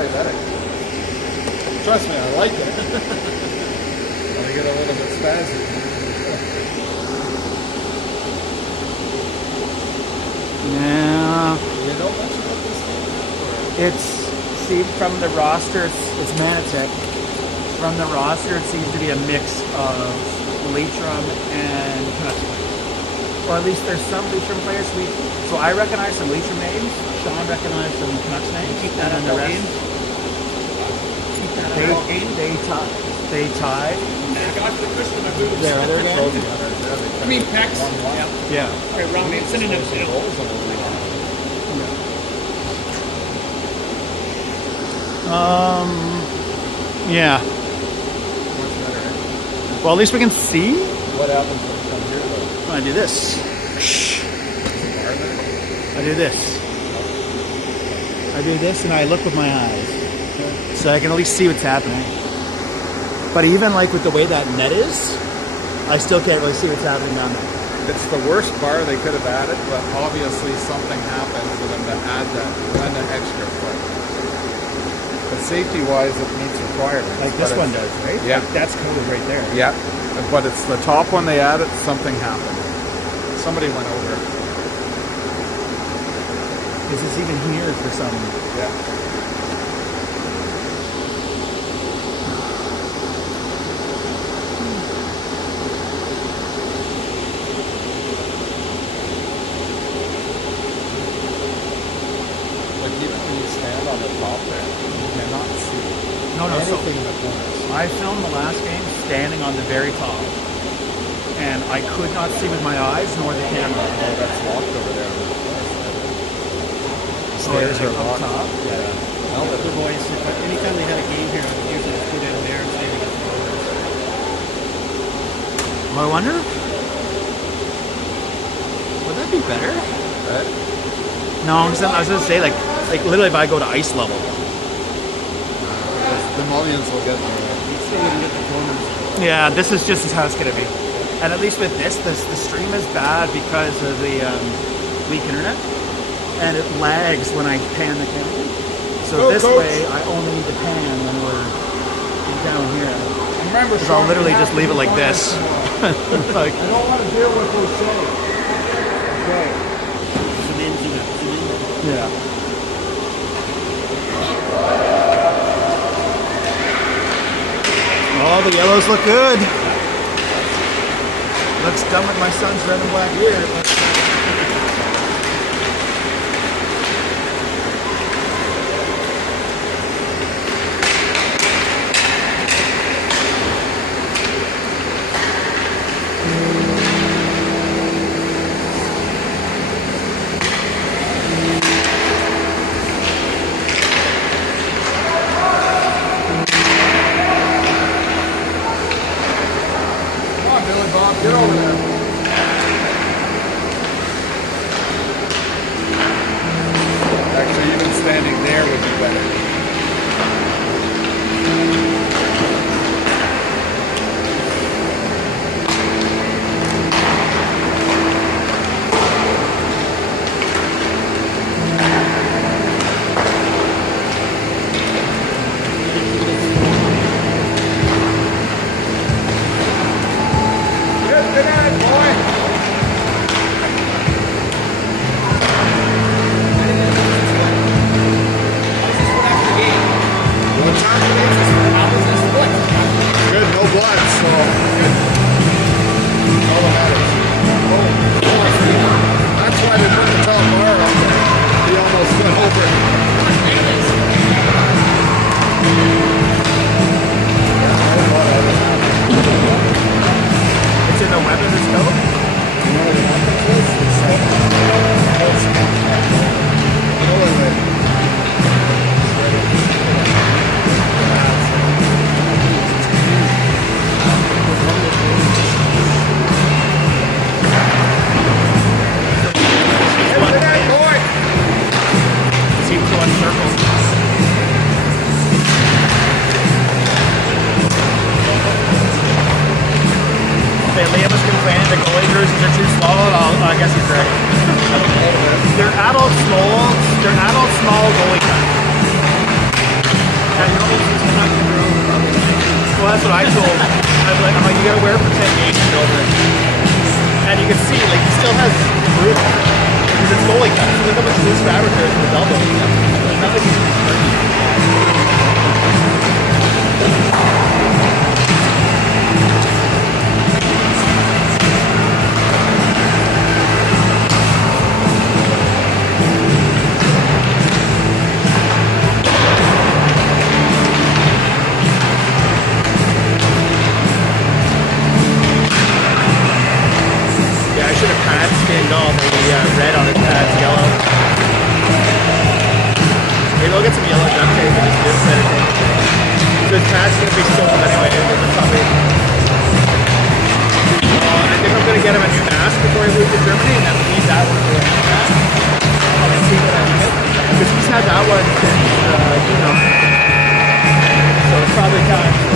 diabetic. Trust me, I like it. I get a little bit spazzy. Yeah. You know much about this game? It's, see, from the roster, it's Manatech. From the roster, it seems to be a mix of Leitrim and Canucks players. Or at least there's some Leitrim players. So I recognize some Leitrim names. Sean recognized some Canucks names. Keep that and up the all rest. game. Keep that up all game. They tied. God for the Christian, I moved. Their other game. I mean, Pex. Yeah. All right, Ron Manson and Yeah. Well, at least we can see. What happens when you come here though? I do this. I do this. I do this and I look with my eyes. So I can at least see what's happening. But even like with the way that net is, I still can't really see what's happening down there. It's the worst bar they could have added, but obviously something happened for them to add that extra foot. But safety-wise, it meets requirements. Like this one does, right? Yeah. Like that's coded right there. Yeah, but it's the top one they added, something happened. Somebody went over. Is this even here for some? Yeah. Like even when you stand on the top there, you cannot see anything in the corners. I filmed the last game standing on the very top. And I could not see with my eyes nor the camera. Oh, that's locked over there. Stairs are up locked. top. Yeah. Well, the boys, anytime they had a game here, I would usually just go down there and stand against the doors. I wonder. Would that be better? Right? No, I was gonna say like literally if I go to ice level. The mullions will get there. You still wouldn't get the corners. Yeah, this is just how it's gonna be. And at least with this, the stream is bad because of the weak internet, and it lags when I pan the camera. So this way, I only need to pan when we're down here. Remember, Because I'll literally just leave it like this. Like, I don't want to hear what they say. Okay. Zoom in, zoom out, zoom in. yeah. Oh, the yellows look good. Looks done with my son's red and black here. Come on, Billy Bob, get over there. Actually, even standing there would be better. Good night, boy. Good, no blood, so all that matters. That's why they put the top bar on there. He almost went over it. It's in the web of the scope? Seems to uncircle. Okay, Liam was complaining the goalie jerseys are too small. I guess he's right. They're adult small goalie cut. that's what I told. I'm like, you gotta wear it for 10 games and over it. And you can see, like, he still has room. Because it's goalie cut. Look how much loose fabric there is in his elbow. There's nothing he's I should have pad skinned all the red on his pads yellow. Maybe I'll get some yellow duct tape and just do it better tape. So his pad's gonna be stolen anyway. I think I'm gonna get him a new mask before he moves to Germany, and then leave that one for a new mask. I'll see what I get. Because he's had that one since, so it's probably time for.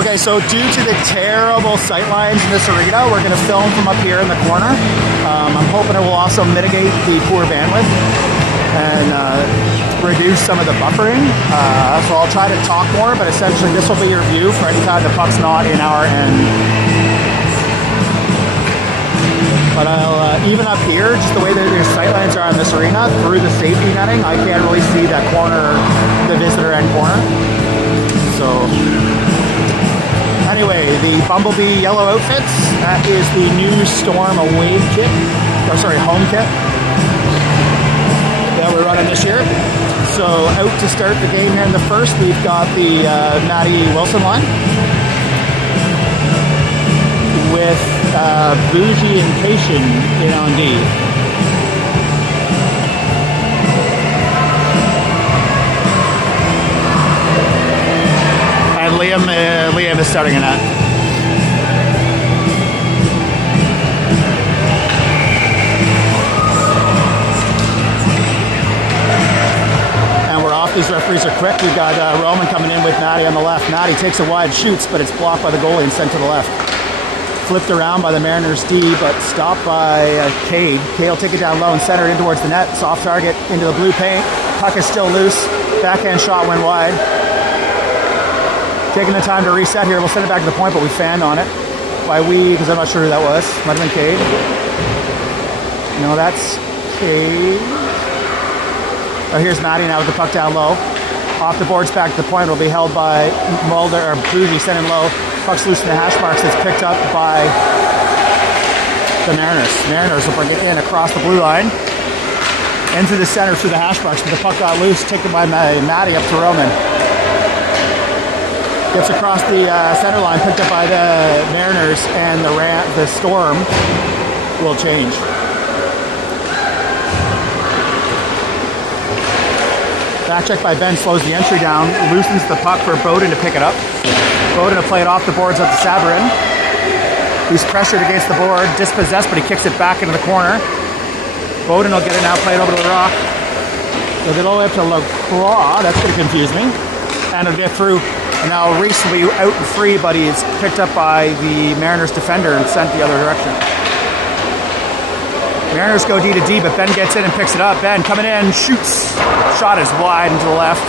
Okay, so due to the terrible sight lines in this arena, we're going to film from up here in the corner. I'm hoping it will also mitigate the poor bandwidth and reduce some of the buffering. So I'll try to talk more, but essentially this will be your view for any time the puck's not in our end. But I'll, even up here, just the way that the sight lines are in this arena, through the safety netting, I can't really see that corner, the visitor end corner. So anyway, the Bumblebee yellow outfits, that is the new Storm away kit, or sorry, home kit that we're running this year. So out to start the game here in the first, we've got the Matty Wilson line with Bougie and Cation in on D. Liam is starting in that. And we're off. These referees are quick. We've got Roman coming in with Matty on the left. Matty takes a wide, shoots, but it's blocked by the goalie and sent to the left. Flipped around by the Mariners D, but stopped by Cade. Cade will take it down low and center it in towards the net. Soft target into the blue paint. Puck is still loose. Backhand shot went wide. Taking the time to reset here. We'll send it back to the point, but we fanned on it. By we, because I'm not sure who that was. Might have been Cade. No, that's Cade. Oh, here's Matty now with the puck down low. Off the boards back to the point. Will be held by Mulder, or Bougie, sending low. Puck's loose in the hash marks. It's picked up by the Mariners. Mariners will bring it in across the blue line. Into the center through the hash marks, but the puck got loose. Taken by Matty up to Roman. Gets across the center line, picked up by the Mariners, and the Storm will change. Back check by Ben slows the entry down, loosens the puck for Bowden to pick it up. Bowden to play it off the boards up to Sabourin. He's pressured against the board, dispossessed, but he kicks it back into the corner. Bowden will get it now, play it over to the rock. They'll get all the way up to Lacroix. That's going to confuse me. And it'll get through. Now Reese will be out and free, but he's picked up by the Mariners defender and sent the other direction. Mariners go D to D, but Ben gets in and picks it up. Ben coming in, shoots. Shot is wide into the left.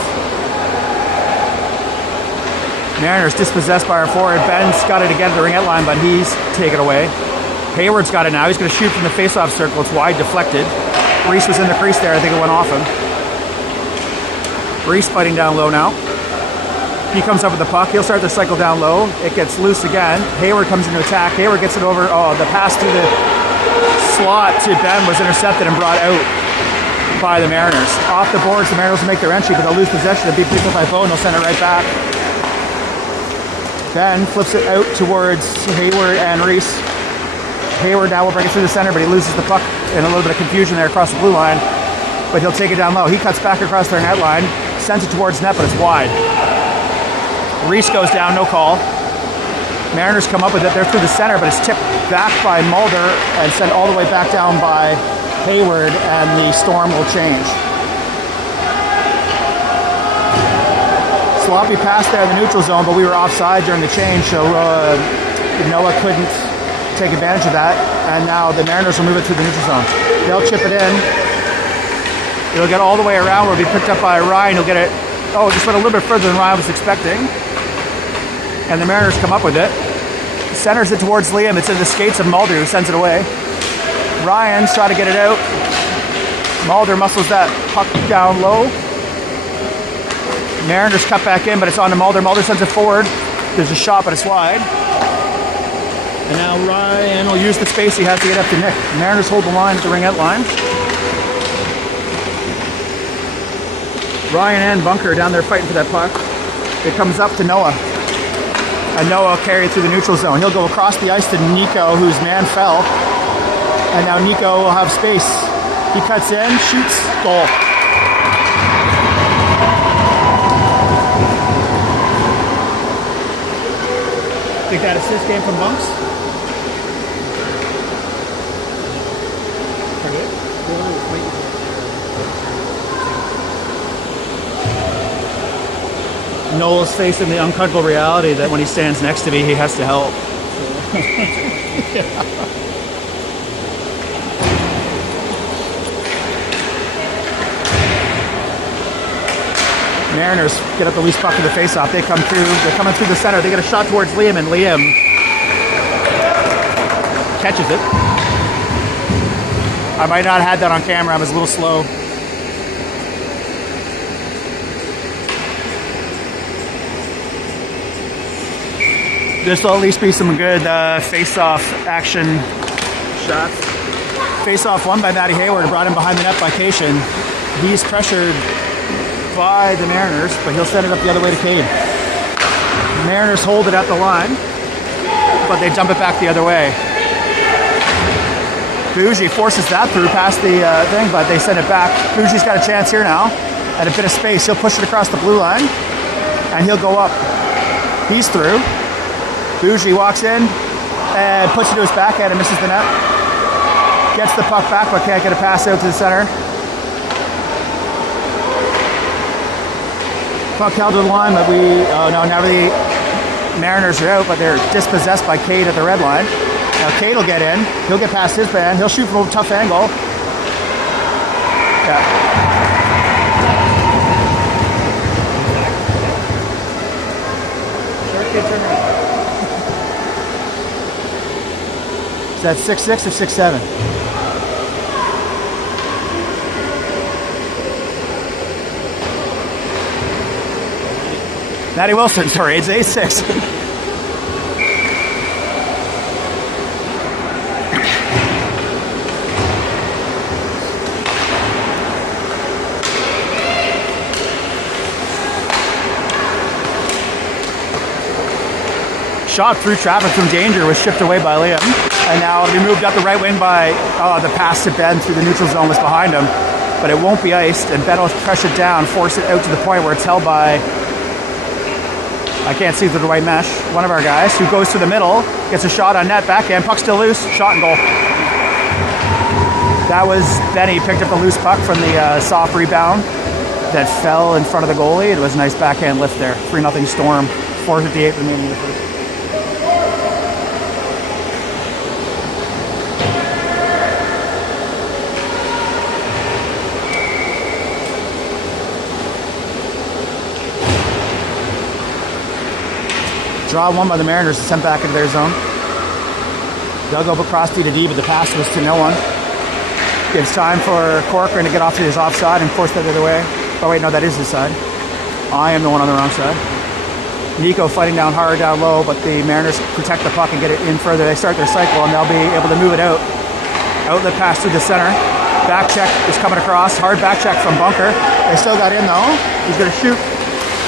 Mariners dispossessed by our forward. Ben's got it again at the ringette line, but he's taken away. Hayward's got it now. He's going to shoot from the face-off circle. It's wide, deflected. Reese was in the crease there. I think it went off him. Reese fighting down low now. He comes up with the puck. He'll start the cycle down low. It gets loose again. Hayward comes into attack. Hayward gets it over. Oh, the pass through the slot to Ben was intercepted and brought out by the Mariners. Off the boards, the Mariners will make their entry, but they'll lose possession. It'll be picked up by Bowden. They'll send it right back. Ben flips it out towards Hayward and Reese. Hayward now will bring it through the center, but he loses the puck in a little bit of confusion there across the blue line. But he'll take it down low. He cuts back across their net line, sends it towards net, but it's wide. Reese goes down, no call. Mariners come up with it. They're through the center, but it's tipped back by Mulder and sent all the way back down by Hayward, and the Storm will change. Sloppy pass there in the neutral zone, but we were offside during the change, so Noah couldn't take advantage of that. And now the Mariners will move it through the neutral zone. They'll chip it in. It'll get all the way around where it'll be picked up by Ryan. He'll get it, just went a little bit further than Ryan was expecting. And the Mariners come up with it. Centers it towards Liam. It's in the skates of Mulder, who sends it away. Ryan's trying to get it out. Mulder muscles that puck down low. Mariners cut back in, but it's on to Mulder. Mulder sends it forward. There's a shot, but it's wide. And now Ryan will use the space he has to get up to Nick. Mariners hold the line at the ringette line. Ryan and Bunker down there fighting for that puck. It comes up to Noah. And Noah will carry it through the neutral zone. He'll go across the ice to Nico, whose man fell. And now Nico will have space. He cuts in, shoots, goal. Think that assist came from Bunks? Noel's facing the uncomfortable reality that when he stands next to me, he has to help. Yeah. Mariners get up the loose puck to the faceoff. They come through. They're coming through the center. They get a shot towards Liam, and Liam catches it. I might not have had that on camera. I was a little slow. This will at least be some good face-off action shots. Face-off won by Matty Hayward, brought him behind the net by Cation. He's pressured by the Mariners, but he'll send it up the other way to Cade. The Mariners hold it at the line, but they dump it back the other way. Bougie forces that through past the thing, but they send it back. Bougie's got a chance here now, at a bit of space. He'll push it across the blue line, and he'll go up. He's through. Bougie walks in and puts it to his backhand and misses the net. Gets the puck back, but can't get a pass out to the center. Puck held to the line, but now the Mariners are out, but they're dispossessed by Cade at the red line. Now Cade will get in. He'll get past his man. He'll shoot from a tough angle. Yeah. Is that 6'6" or 6'7"? Matty Wilson, sorry, it's 8'6". Shot through traffic from danger was shipped away by Liam. And now it'll be moved up the right wing by the pass to Ben through the neutral zone was behind him. But it won't be iced, and Ben will press it down, force it out to the point where it's held by, I can't see through the white mesh, one of our guys, who goes to the middle, gets a shot on net, backhand, puck still loose, shot and goal. That was Benny, picked up the loose puck from the soft rebound that fell in front of the goalie. It was a nice backhand lift there. 3-0 Storm, 4:58 remaining in the first. Draw one by the Mariners to send back into their zone. Dug up across D to D, but the pass was to no one. Gives time for Corcoran to get off to his offside and force that the other way. Oh wait, no, that is his side. I am the one on the wrong side. Nico fighting down hard, down low, but the Mariners protect the puck and get it in further. They start their cycle and they'll be able to move it out. Outlet pass through the center. Back check is coming across. Hard back check from Bunker. They still got in though. He's going to shoot.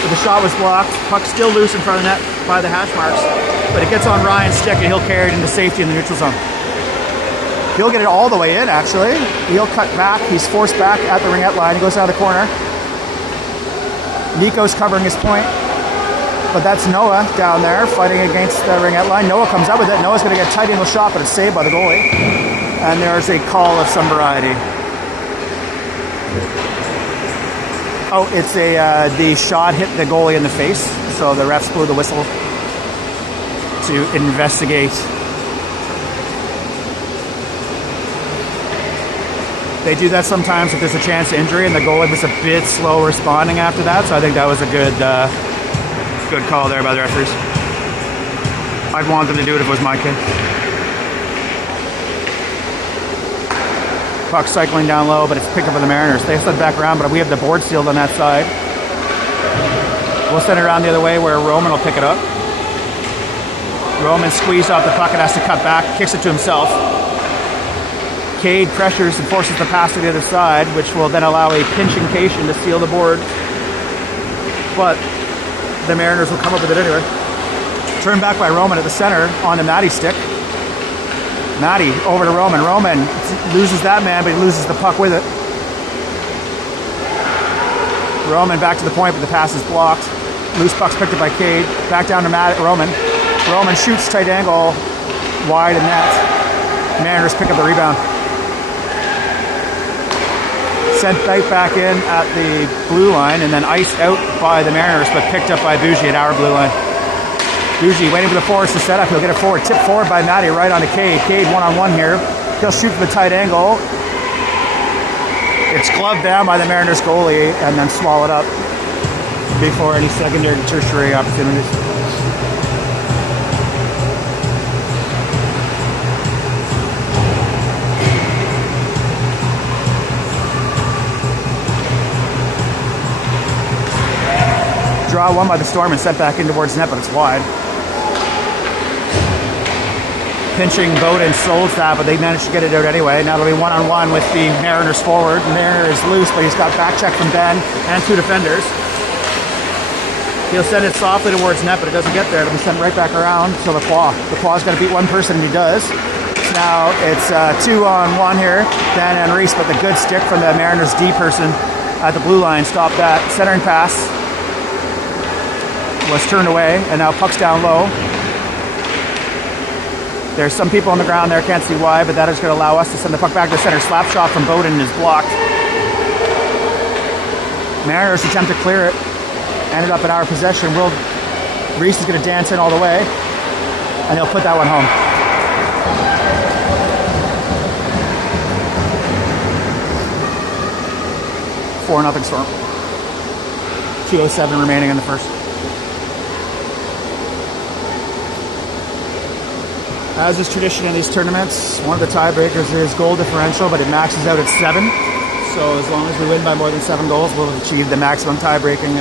But the shot was blocked. Puck still loose in front of the net by the hash marks. But it gets on Ryan's stick and he'll carry it into safety in the neutral zone. He'll get it all the way in, actually. He'll cut back. He's forced back at the ringette line. He goes out of the corner. Nico's covering his point. But that's Noah down there fighting against the ringette line. Noah comes up with it. Noah's going to get tight in the shot, but it's saved by the goalie. And there's a call of some variety. Oh, it's the shot hit the goalie in the face, so the refs blew the whistle to investigate. They do that sometimes if there's a chance of injury, and the goalie was a bit slow responding after that. So I think that was a good call there by the referees. I'd want them to do it if it was my kid. Puck cycling down low, but it's picked up by the Mariners. They slid back around, but we have the board sealed on that side. We'll send it around the other way where Roman will pick it up. Roman squeezed off the puck and has to cut back, kicks it to himself. Cade pressures and forces the pass to the other side, which will then allow a pinching Cation to seal the board. But the Mariners will come up with it anyway. Turned back by Roman at the center on the Matty stick. Matty over to Roman. Roman loses that man, but he loses the puck with it. Roman back to the point, but the pass is blocked. Loose puck's picked up by Cade. Back down to Roman. Roman shoots tight angle, wide and net. Mariners pick up the rebound. Sent right back in at the blue line, and then iced out by the Mariners, but picked up by Bougie at our blue line. Bougie waiting for the forwards to set up. He'll get it forward. Tip forward by Matty right onto Cade. Cade one-on-one here. He'll shoot from the tight angle. It's gloved down by the Mariners goalie and then swallowed up before any secondary and tertiary opportunities. Draw one by the Storm and sent back in towards net, but it's wide. Pinching Bowden slows that, but they managed to get it out anyway. Now it'll be one-on-one with the Mariners forward. Mariner is loose, but he's got back check from Ben and two defenders. He'll send it softly towards net, but it doesn't get there. It'll be sent right back around to Lacroix. Lacroix's got to beat one person, and he does. Now it's 2-on-1 here. Dan and Reese, but the good stick from the Mariners D person at the blue line stopped that. Centering pass was turned away, and now puck's down low. There's some people on the ground there, can't see why, but that is going to allow us to send the puck back to center. Slap shot from Bowden is blocked. Mariners attempt to clear it. Ended up in our possession. Reese is going to dance in all the way, and he'll put that one home. $4-0 Storm. 2:07 remaining in the first. As is tradition in these tournaments, one of the tiebreakers is goal differential, but it maxes out at 7. So as long as we win by more than 7 goals, we'll achieve the maximum tie-breaking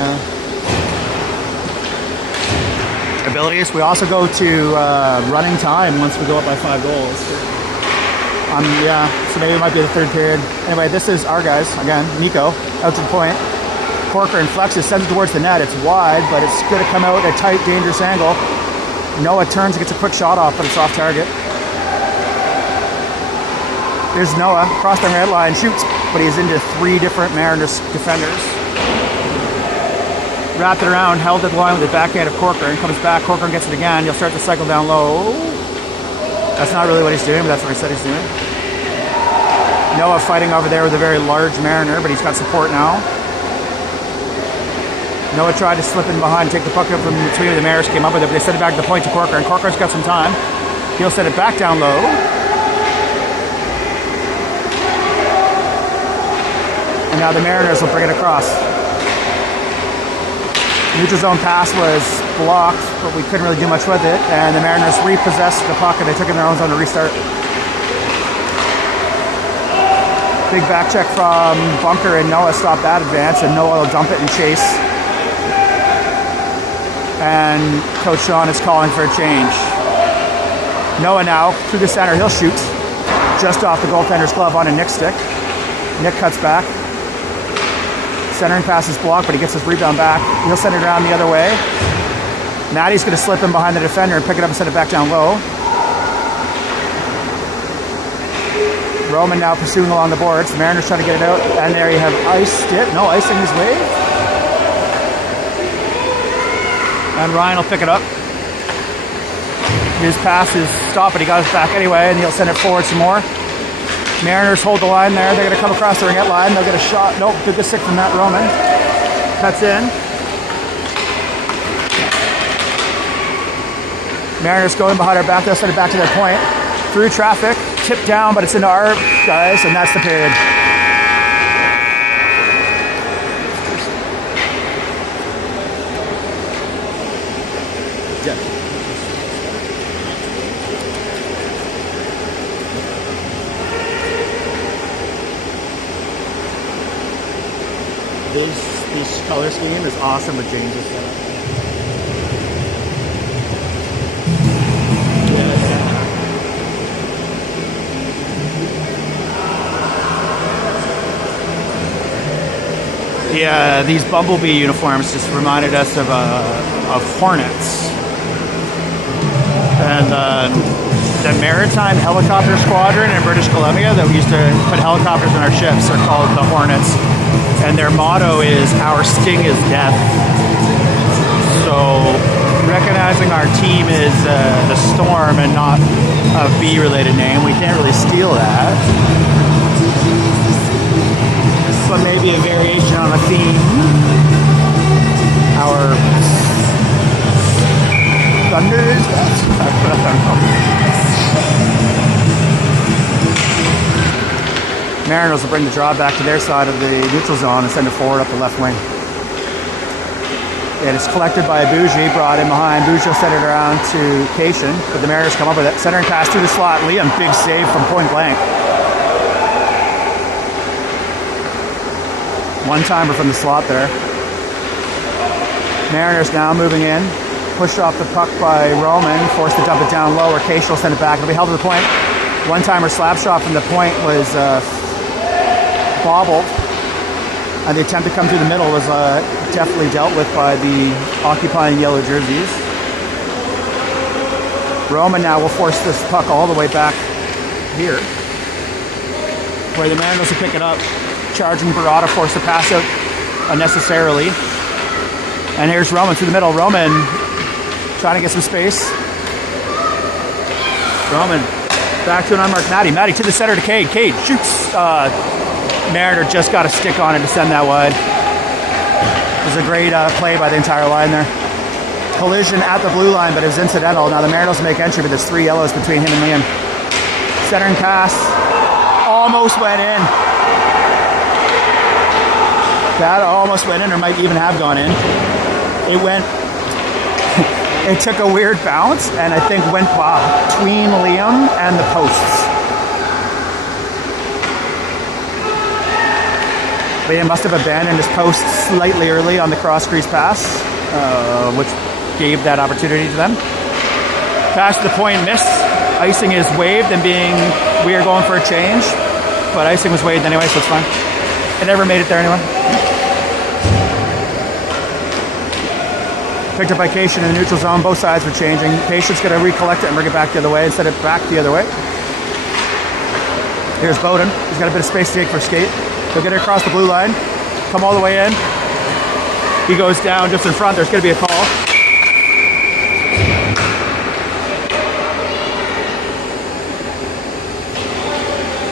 abilities. We also go to running time once we go up by 5 goals. So maybe it might be the third period. Anyway, this is our guys, again, Nico, out to the point. Corcoran flexes, sends it towards the net. It's wide, but it's going to come out at a tight, dangerous angle. Noah turns and gets a quick shot off, but it's off target. There's Noah, across the red line, shoots, but he's into 3 different Mariners defenders. Wrapped it around, held at the line with the backhand of Corcoran, comes back, Corcoran gets it again, he'll start to cycle down low. That's not really what he's doing, but that's what he said he's doing. Noah fighting over there with a very large Mariner, but he's got support now. Noah tried to slip in behind, take the puck up from between the Mariners, came up with it, but they sent it back to the point to Corcoran. Corcoran's got some time. He'll send it back down low. And now the Mariners will bring it across. Neutral zone pass was blocked, but we couldn't really do much with it. And the Mariners repossessed the puck and they took it in their own zone to restart. Big back check from Bunker, and Noah stopped that advance, and Noah will dump it and chase. And Coach Sean is calling for a change. Noah now, through the center, he'll shoot. Just off the goaltender's glove on a Nick stick. Nick cuts back. Centering pass is blocked, but he gets his rebound back. He'll send it around the other way. Matty's going to slip in behind the defender and pick it up and send it back down low. Roman now pursuing along the boards. The Mariners trying to get it out. And there you have iced it. No icing his way. And Ryan will pick it up. His pass is stopped, but he got it back anyway, and he'll send it forward some more. Mariners hold the line there. They're going to come across the ringette line. They'll get a shot. Nope, good the stick from Matt Roman. Cuts in. Mariners going behind our back. They'll send it back to their point. Through traffic. Tipped down, but it's into our guys, and that's the period. color scheme is awesome with James's setup. Yeah, these Bumblebee uniforms just reminded us of Hornets. And the Maritime Helicopter Squadron in British Columbia that we used to put helicopters on our ships are called the Hornets. And their motto is, "Our sting is death." So recognizing our team is the Storm and not a B-related name, we can't really steal that. But maybe a variation on a theme. Our thunder is that? I don't know. Mariners will bring the draw back to their side of the neutral zone and send it forward up the left wing. It is collected by Bougie, brought in behind. Bougie will send it around to Cation, but the Mariners come up with it. Center and pass through the slot. Liam, big save from point blank. One-timer from the slot there. Mariners now moving in. Pushed off the puck by Roman. Forced to dump it down low, where Cation will send it back. It'll be held to the point. One-timer slap shot from the point was bobbled. And the attempt to come through the middle was definitely dealt with by the occupying yellow jerseys. Roman now will force this puck all the way back here, where the Mariners will pick it up. Charging Barada, forced to pass out unnecessarily. And here's Roman through the middle. Roman trying to get some space. Roman back to an unmarked Matty. Matty to the center to Cade. Cade shoots. Mariner just got a stick on it to send that wide. It was a great play by the entire line there. Collision at the blue line, but it was incidental. Now the Mariners make entry, but there's 3 yellows between him and Liam. Center and pass. Almost went in. That almost went in, or might even have gone in. It went, it took a weird bounce, and I think went between Liam and the posts. Liam must have abandoned his post slightly early on the cross-crease pass, which gave that opportunity to them. Pass to the point, miss. Icing is waved, and we are going for a change, but icing was waved anyway, so it's fine. It never made it there anyway. Picked up by Cation in the neutral zone. Both sides were changing. Cation's going to recollect it and bring it back the other way and send it back the other way. Here's Bowden. He's got a bit of space to take for skate. He'll get it across the blue line. Come all the way in. He goes down just in front. There's going to be a call.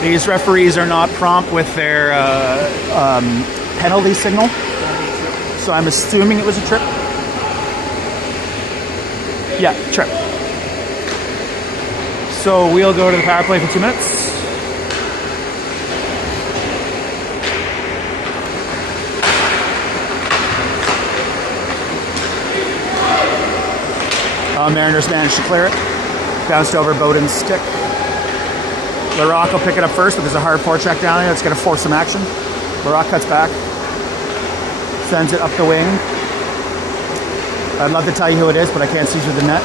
These referees are not prompt with their penalty signal. So I'm assuming it was a trip. Yeah, trip. So we'll go to the power play for 2 minutes. Mariners managed to clear it. Bounced over Bowden's stick. Larocque will pick it up first, but there's a hard forecheck down there that's going to force some action. Larocque cuts back. Sends it up the wing. I'd love to tell you who it is, but I can't see through the net.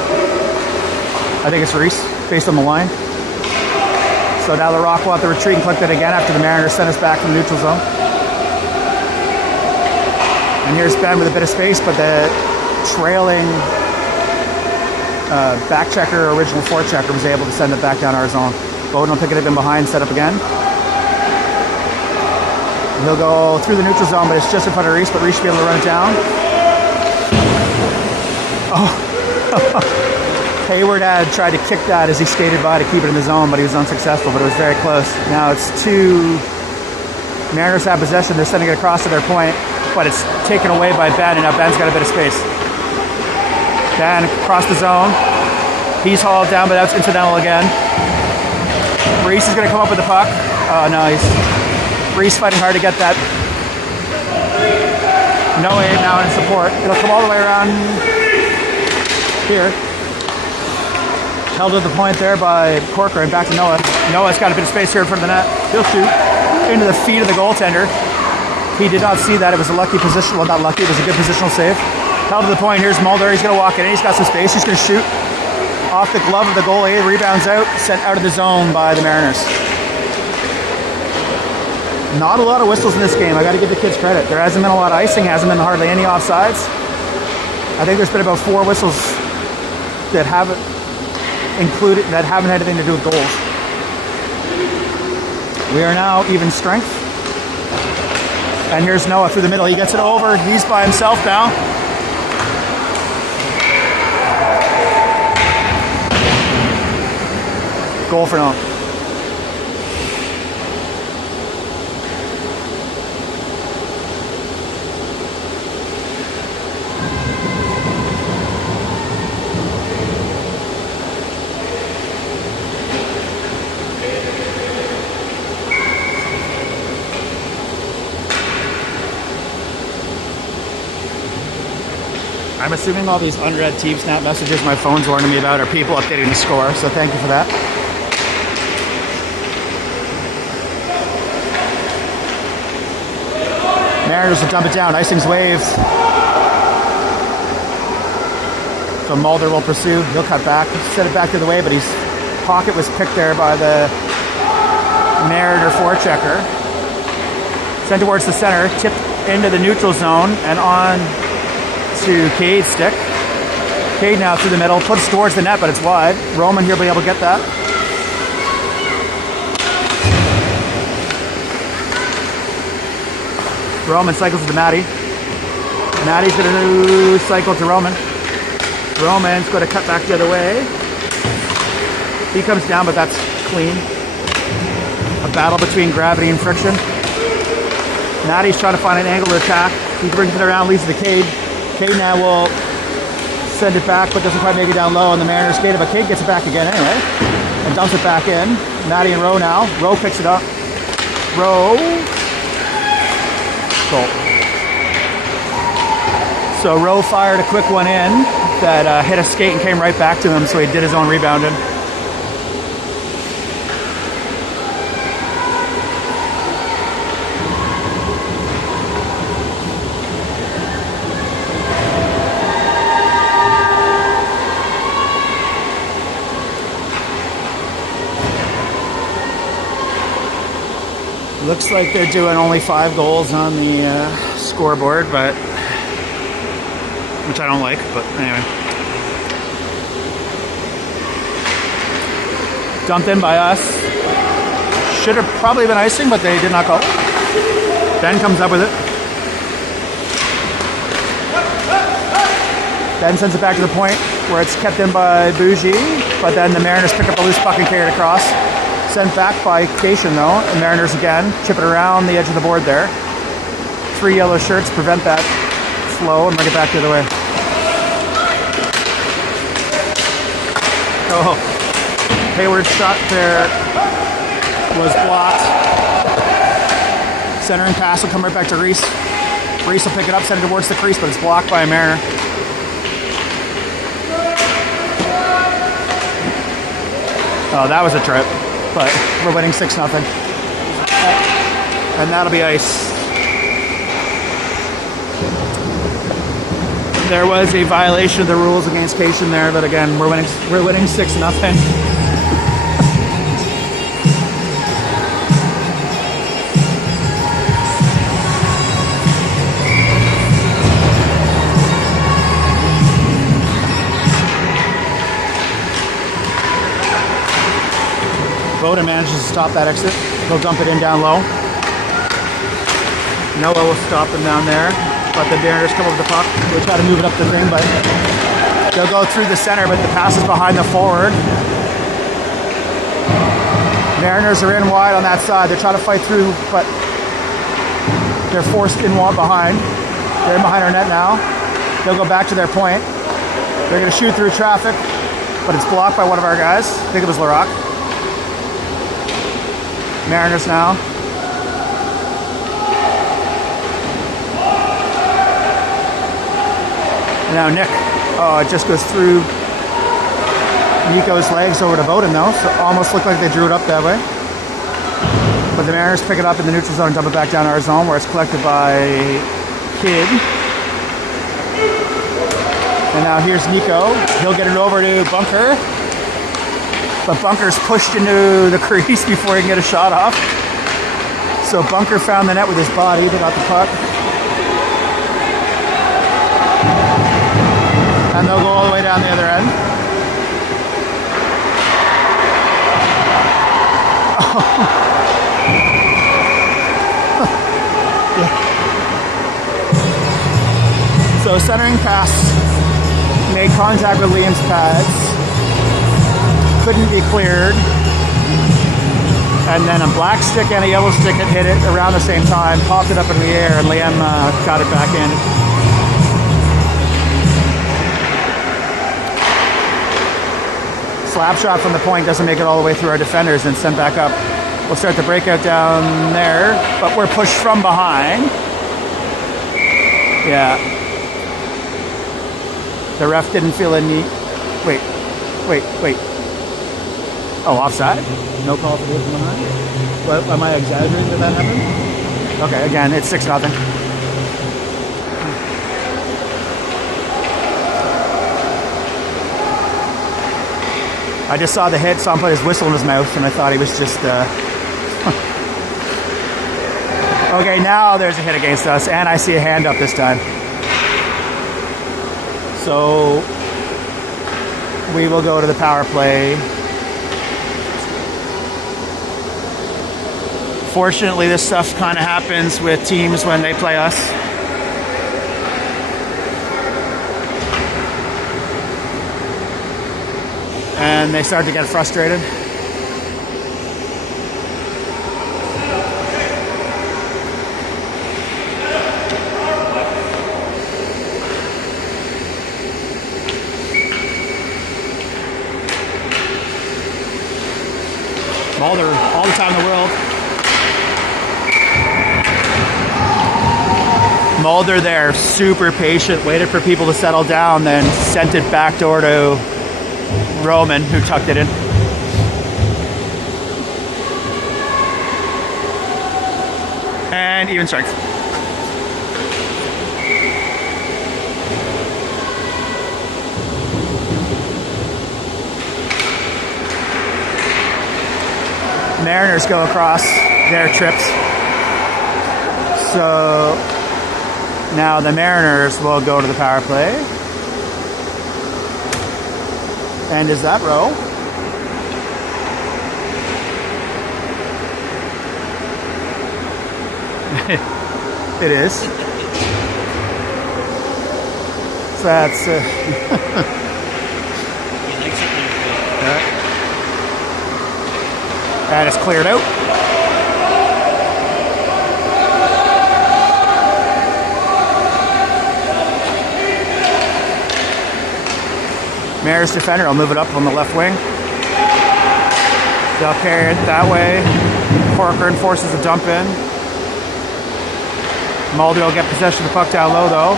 I think it's Reese, based on the line. So now Larocque will have to retreat and collect it again after the Mariners send us back from the neutral zone. And here's Ben with a bit of space, but the trailing back checker, original forechecker, was able to send it back down our zone. Bowden will pick it up in behind, set up again. He'll go through the neutral zone, but it's just in front of Reese, but Reese should be able to run it down. Oh. Hayward had tried to kick that as he skated by to keep it in the zone, but he was unsuccessful, but it was very close. Now it's 2 Mariners have possession. They're sending it across to their point, but it's taken away by Ben, and now Ben's got a bit of space. Ben across the zone. He's hauled down, but that's incidental again. Reese is going to come up with the puck. Oh, no, Reese fighting hard to get that. No aim now in support. It'll come all the way around here. Held at the point there by Corcoran. Back to Noah. Noah's got a bit of space here in front of the net. He'll shoot into the feet of the goaltender. He did not see that. It was a lucky position. Well, not lucky. It was a good positional save. Held to the point. Here's Mulder. He's going to walk in. He's got some space. He's going to shoot off the glove of the goalie. Rebounds out. Sent out of the zone by the Mariners. Not a lot of whistles in this game. I got to give the kids credit. There hasn't been a lot of icing. Hasn't been hardly any offsides. I think there's been about 4 whistles that haven't had anything to do with goals. We are now even strength. And here's Noah through the middle. He gets it over. He's by himself now. Goal for Noah. I'm assuming all these unread Team Snap messages my phone's warning me about are people updating the score, so thank you for that. Mariners will dump it down. Icing's waved. So Mulder will pursue. He'll cut back. Set it back to the way, but his pocket was picked there by the Mariner forechecker. Sent towards the center. Tipped into the neutral zone and on to Cade's stick. Cade now through the middle, puts towards the net, but it's wide. Roman here will be able to get that. Roman cycles to Matty. Matty's going to cycle to Roman. Roman's going to cut back the other way. He comes down, but that's clean. A battle between gravity and friction. Matty's trying to find an angle to attack. He brings it around, leads to Cade. Cade now will send it back, but doesn't quite make it down low on the Mariners skate, but Cade gets it back again anyway, and dumps it back in. Matty and Rowe now. Rowe picks it up. Rowe. Goal. So Rowe fired a quick one in that hit a skate and came right back to him, so he did his own rebounding. Looks like they're doing only 5 goals on the scoreboard, but which I don't like, but anyway. Dumped in by us. Should have probably been icing, but they did not call. Ben comes up with it. Ben sends it back to the point where it's kept in by Bougie, but then the Mariners pick up a loose puck and carry it across. Sent back by Cation though, and Mariners again chip it around the edge of the board there. 3 yellow shirts prevent that flow and bring it back the other way. Oh, Hayward's shot there was blocked. Centering pass will come right back to Reese. Reese will pick it up, send it towards the crease, but it's blocked by a Mariner. Oh, that was a trip. But we're winning 6-0. And that'll be ice. There was a violation of the rules against Cation there, but again, we're winning 6-0. Bowden manages to stop that exit. He'll dump it in down low. Noah will stop them down there. But the Mariners come over the puck. They'll try to move it up the thing, but they'll go through the center, but the pass is behind the forward. Mariners are in wide on that side. They're trying to fight through, but they're forced in wide behind. They're in behind our net now. They'll go back to their point. They're going to shoot through traffic, but it's blocked by one of our guys. I think it was Larock. Mariners now. Now Nick, it just goes through Nico's legs over to Bowden though, so almost looked like they drew it up that way. But the Mariners pick it up in the neutral zone and dump it back down our zone where it's collected by Kidd. And now here's Nico. He'll get it over to Bunker. But Bunker's pushed into the crease before he can get a shot off. So Bunker found the net with his body. They got the puck. And they'll go all the way down the other end. So centering pass made contact with Liam's pads. Couldn't be cleared. And then a black stick and a yellow stick had hit it around the same time, popped it up in the air, and Liam got it back in. Slap shot from the point doesn't make it all the way through our defenders and sent back up. We'll start the breakout down there, but we're pushed from behind. Yeah. The ref didn't feel a need. Wait. Oh, offside? No call for the from behind? What, am I exaggerating that happened? Okay, again, it's 6-0. I just saw the hit, saw him put his whistle in his mouth, and I thought he was just... Okay, now there's a hit against us, and I see a hand up this time. So we will go to the power play. Fortunately, this stuff kind of happens with teams when they play us. And they start to get frustrated. Mulder, all the time in the world. Mulder there, super patient, waited for people to settle down, then sent it back door to Roman, who tucked it in. And even strength. Mariners go across their trips. So now the Mariners will go to the power play. And is that row? It is. So that's... He likes it when it's and it's cleared out. Mariners defender will move it up on the left wing. They'll carry it that way. Corcoran forces a dump in. Mulder will get possession of the puck down low though,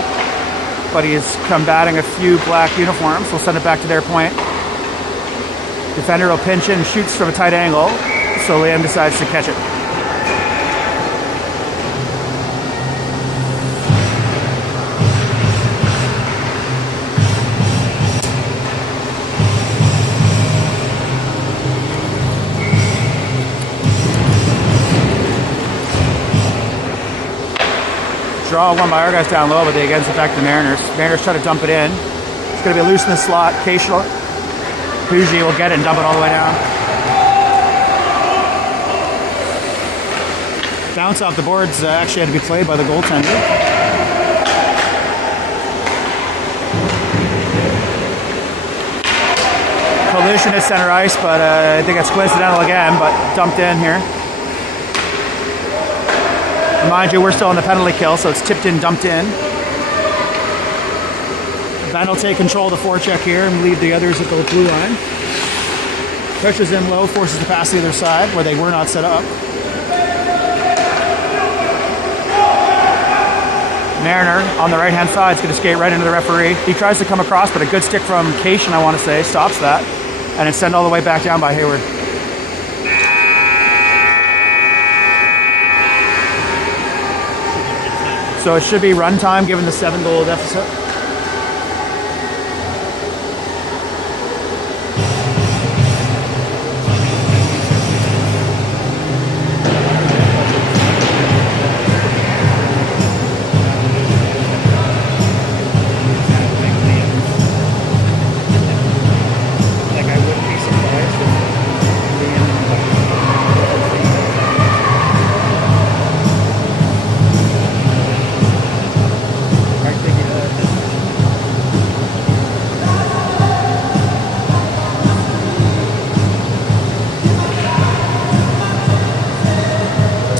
but he's combating a few black uniforms. We'll send it back to their point. Defender will pinch in, shoots from a tight angle, so Liam decides to catch it. Draw one by our guys down low, but they against it back to the Mariners. Mariners try to dump it in. It's going to be loose in the slot. Pugy will get it and dump it all the way down. Bounce off the boards actually had to be played by the goaltender. Collision at center ice, but I think it's coincidental again, but dumped in here. Mind you, we're still on the penalty kill, so it's tipped in, dumped in. Ben will take control of the forecheck here and leave the others at the blue line. Pushes in low, forces the pass to the other side where they were not set up. Mariner on the right-hand side is going to skate right into the referee. He tries to come across, but a good stick from Cation, I want to say, stops that. And it's sent all the way back down by Hayward. So it should be run time given the 7-goal deficit. Like I wouldn't be surprised if I think he does.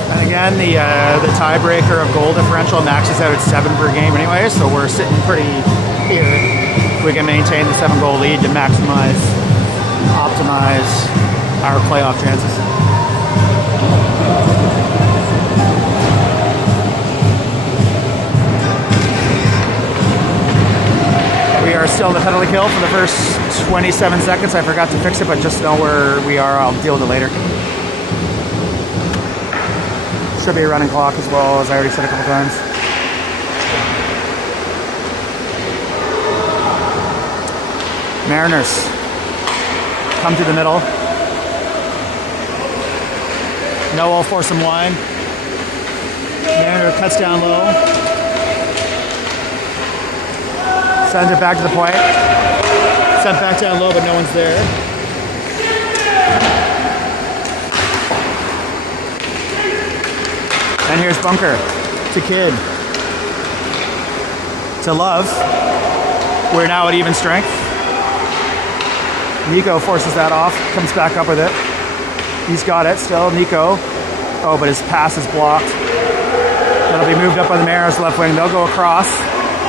And again, the tiebreaker of goal differential maxes out at 7 per game anyway, so we're sitting pretty here. We can maintain the 7-goal lead to optimize our playoff chances. We are still in the penalty kill for the first 27 seconds. I forgot to fix it, but just know where we are. I'll deal with it later. Should be a running clock as well, as I already said a couple times. Mariners come to the middle. Noah will force some wide. Mariner cuts down low. Sends it back to the point. Sent back down low, but no one's there. And here's Bunker to Kidd to Love. We're now at even strength. Nico forces that off, comes back up with it. He's got it still, Nico. Oh, but his pass is blocked. That'll be moved up on the Mariners left wing. They'll go across,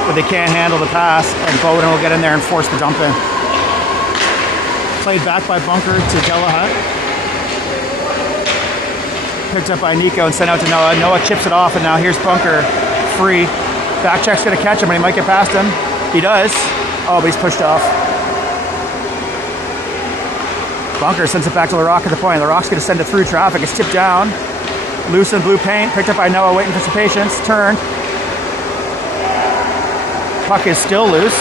but they can't handle the pass, and Bowden will get in there and force the dump in. Played back by Bunker to Delahunt. Picked up by Nico and sent out to Noah. Noah chips it off, and now here's Bunker free. Backcheck's gonna catch him, and he might get past him. He does. Oh, but he's pushed off. Bunker sends it back to LaRock at the point. LaRock's gonna send it through traffic. It's tipped down. Loose in blue paint. Picked up by Noah, waiting for some patience. Turned. Puck is still loose.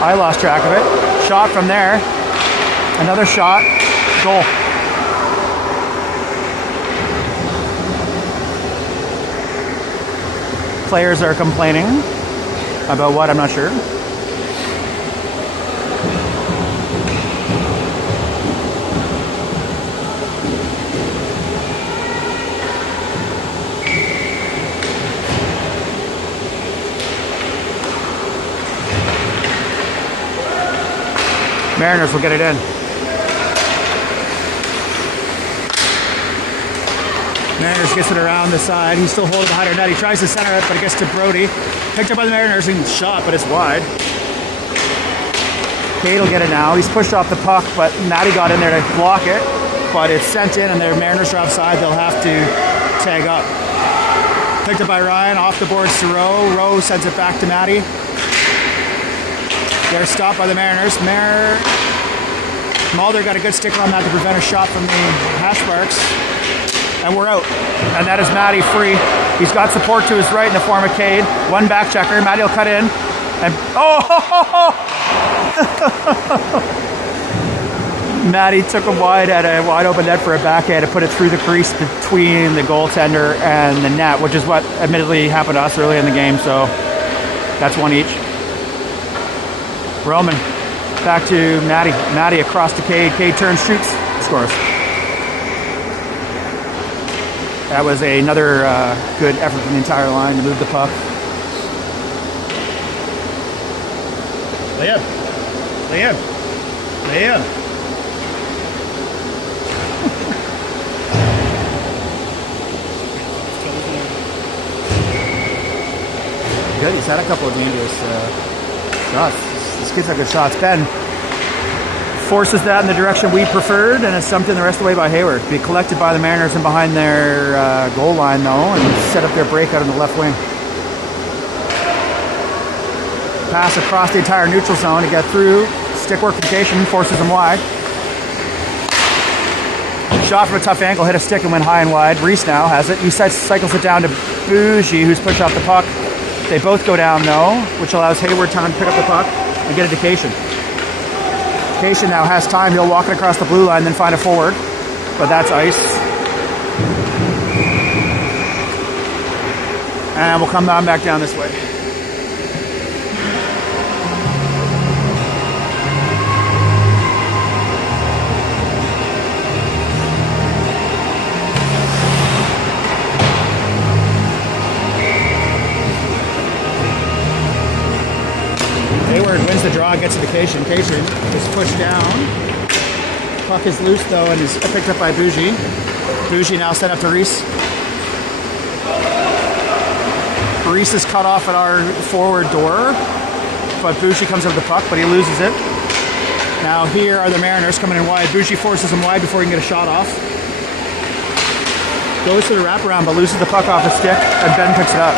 I lost track of it. Shot from there. Another shot. Goal. Players are complaining about what, I'm not sure. Mariners will get it in. Mariners gets it around the side. He's still holding behind our net. He tries to center it, but it gets to Brody. Picked up by the Mariners and shot, but it's wide. Cade will get it now. He's pushed off the puck, but Matty got in there to block it. But it's sent in, and their Mariners are offside. They'll have to tag up. Picked up by Ryan. Off the boards to Rowe. Rowe sends it back to Matty. They're stopped by the Mariners. Mulder got a good sticker on that to prevent a shot from the hash marks. And we're out. And that is Matty free. He's got support to his right in the form of Cade. One back checker. Matty will cut in. And Matty took him wide at a wide open net for a backhand to put it through the crease between the goaltender and the net, which is what admittedly happened to us early in the game. So that's one each. Roman back to Matty. Matty across to Cade. Cade turns, shoots, scores. That was another good effort from the entire line to move the puck. Lay in. Lay in. Lay in. Good. He's had a couple of dangerous shots. This kid's had good shots. Ben forces that in the direction we preferred, and it's stumped in the rest of the way by Hayward. Be collected by the Mariners and behind their goal line, though, and set up their breakout on the left wing. Pass across the entire neutral zone to get through. Stick work from Cation, forces him wide. Shot from a tough angle, hit a stick and went high and wide. Reese now has it. He cycles it down to Bougie, who's pushed off the puck. They both go down though, which allows Hayward time to pick up the puck and get it to Cation. Cation now has time. He'll walk it across the blue line, then find a forward. But that's ice. And we'll come on back down this way. Hayward wins the draw, gets it to Cation. Cation is pushed down. Puck is loose though and is picked up by Bougie. Bougie now sent up to Reese. Reese is cut off at our forward door, but Bougie comes up with the puck, but he loses it. Now here are the Mariners coming in wide. Bougie forces him wide before he can get a shot off. Goes to the wraparound, but loses the puck off his stick, and Ben picks it up.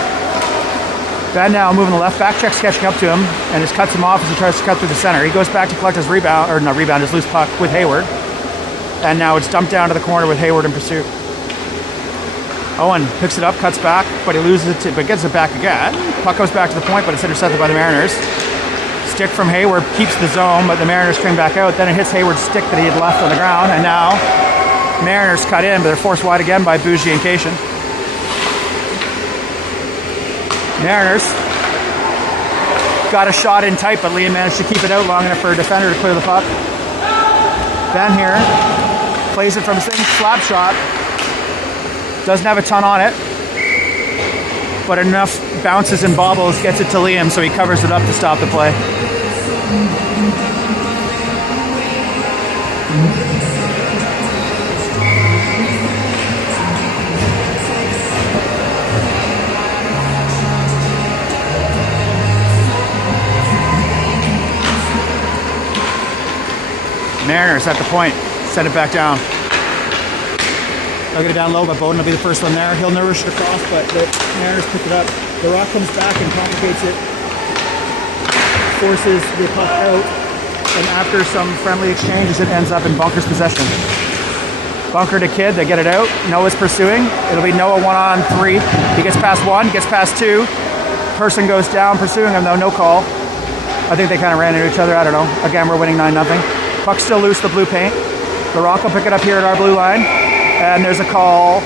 Ben now moving the left, back check's catching up to him, and just cuts him off as he tries to cut through the center. He goes back to collect his rebound, or not rebound, his loose puck with Hayward. And now it's dumped down to the corner with Hayward in pursuit. Owen picks it up, cuts back, but he loses it, but gets it back again. Puck goes back to the point, but it's intercepted by the Mariners. Stick from Hayward keeps the zone, but the Mariners came back out. Then it hits Hayward's stick that he had left on the ground, and now Mariners cut in, but they're forced wide again by Bougie and Cation. Mariners got a shot in tight, but Liam managed to keep it out long enough for a defender to clear the puck. Ben here plays it from a slap shot. Doesn't have a ton on it, but enough bounces and bobbles gets it to Liam, so he covers it up to stop the play. Mariners at the point, send it back down. They'll get it down low, but Bowden will be the first one there. He'll nourish it across, but the Mariners pick it up. The Rock comes back and complicates it. Forces the puck out, and after some friendly exchanges, it ends up in Bunker's possession. Bunker to Kidd, they get it out. Noah's pursuing. It'll be Noah 1-on-3. He gets past 1, gets past 2. Person goes down pursuing him though, no call. I think they kind of ran into each other, I don't know. Again, we're winning 9-0. Puck's still loose, the blue paint. The Rock will pick it up here at our blue line. And there's a call.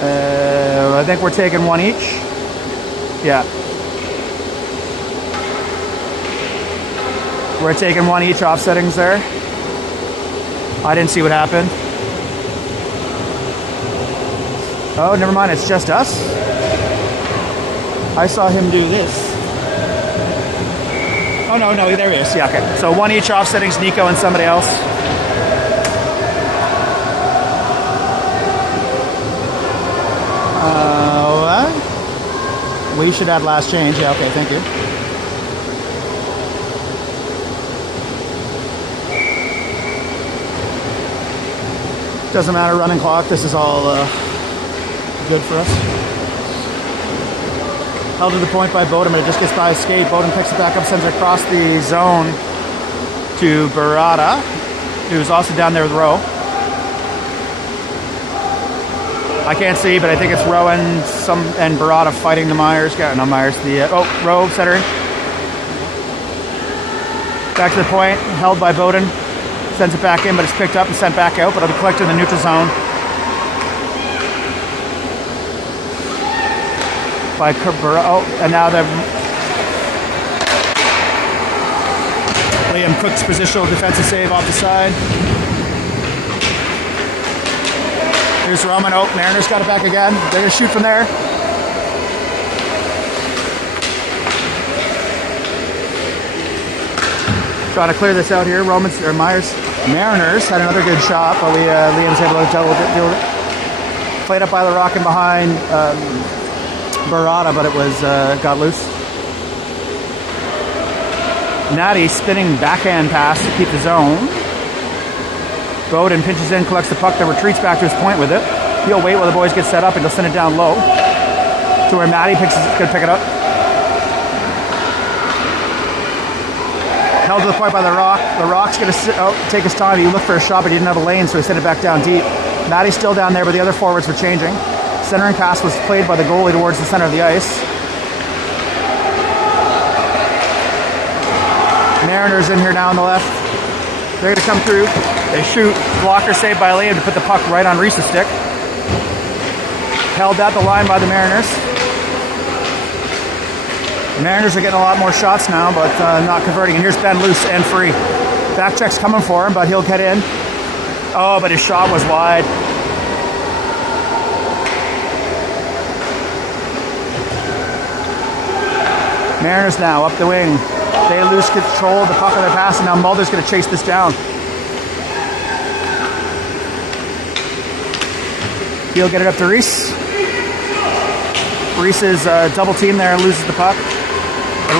I think we're taking one each. Yeah. We're taking one each off settings there. I didn't see what happened. Oh, never mind, it's just us. I saw him do this. Oh, no, there he is. Yeah, okay. So one each off settings, Nico and somebody else. We should have last change. Yeah, okay, thank you. Doesn't matter, running clock. This is all good for us. Held to the point by Bowden, but it just gets by his skate. Bowden picks it back up, sends it across the zone to Barada, who's also down there with Rowe. I can't see, but I think it's Rowe and Barada fighting the Myers guy. Not Myers, Rowe centering. Back to the point, held by Bowden. Sends it back in, but it's picked up and sent back out, but it'll be collected in the neutral zone. By and now the Liam Cook's positional defensive save off the side. Here's Roman. Oh, Mariners got it back again. They're going to shoot from there. Trying to clear this out here. Mariners had another good shot, but Liam's able to deal with it. Played up by the Rock and behind Barada, but it was got loose. Natty spinning backhand pass to keep the zone. Bowden pinches in, collects the puck, then retreats back to his point with it. He'll wait while the boys get set up and he'll send it down low to where Matty gonna pick it up. Held to the point by the Rock. The Rock's gonna take his time. He looked for a shot, but he didn't have a lane, so he sent it back down deep. Matty's still down there, but the other forwards were changing. Centering pass was played by the goalie towards the center of the ice. Mariners in here now on the left. They're going to come through. They shoot. Blocker saved by Liam to put the puck right on Reese's stick. Held at the line by the Mariners. The Mariners are getting a lot more shots now, but not converting. And here's Ben loose and free. Back check's coming for him, but he'll get in. Oh, but his shot was wide. Mariners now up the wing. They lose control of the puck on their pass, and now Mulder's going to chase this down. He'll get it up to Reese. Reese is double team there and loses the puck.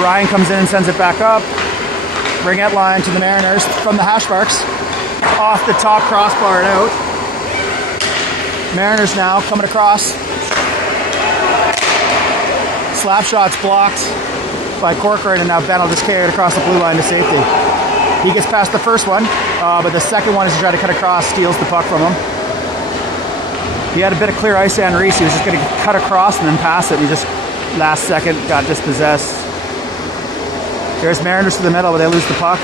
Ryan comes in and sends it back up. Ringette line to the Mariners from the hash marks. Off the top crossbar and out. Mariners now coming across. Slap shots blocked by Corcoran, and now Ben will just carry it across the blue line to safety. He gets past the first one, but the second one is to try to cut across, steals the puck from him. He had a bit of clear ice on Reese. He was just going to cut across and then pass it. He just, last second, got dispossessed. Here's Mariners to the middle, but they lose the puck.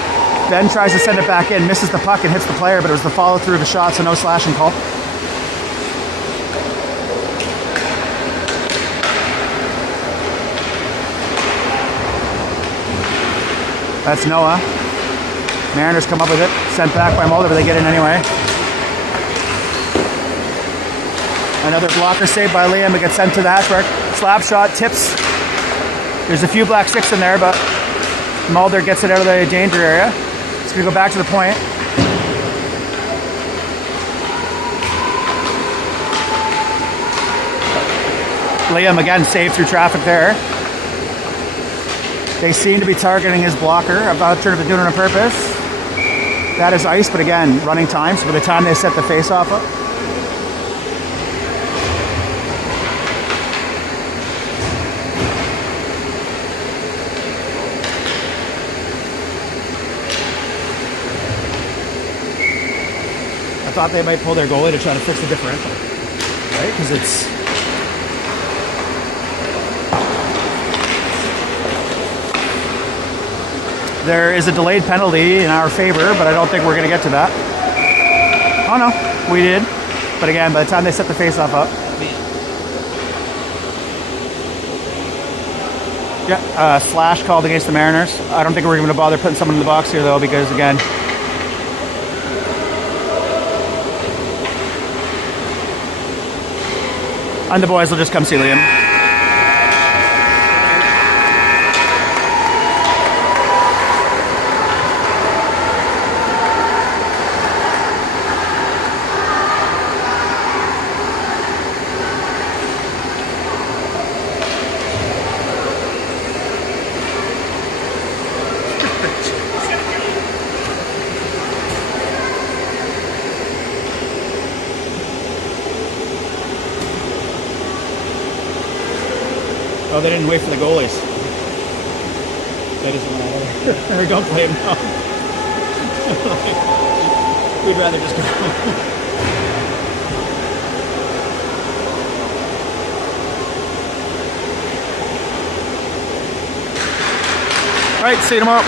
Ben tries to send it back in, misses the puck and hits the player, but it was the follow through of the shot, so no slashing call. That's Noah. Mariners come up with it, sent back by Mulder, but they get in anyway. Another blocker saved by Liam. It gets sent to the hash mark. Slap shot, tips. There's a few black sticks in there, but Mulder gets it out of the danger area. It's going to go back to the point. Liam again saved through traffic there. They seem to be targeting his blocker. I'm not sure if they're doing it on purpose. That is ice, but again, running time. So by the time they set the face-off up, I thought they might pull their goalie to try to fix the differential, right? Because it's... There is a delayed penalty in our favor, but I don't think we're going to get to that. Oh no, we did. But again, by the time they set the face-off up. Yeah, slash called against the Mariners. I don't think we're going to bother putting someone in the box here though, because again... And the boys will just come see Liam. Oh, they didn't wait for the goalies. That doesn't matter. We don't play them now. We'd rather just go. All right, see you tomorrow.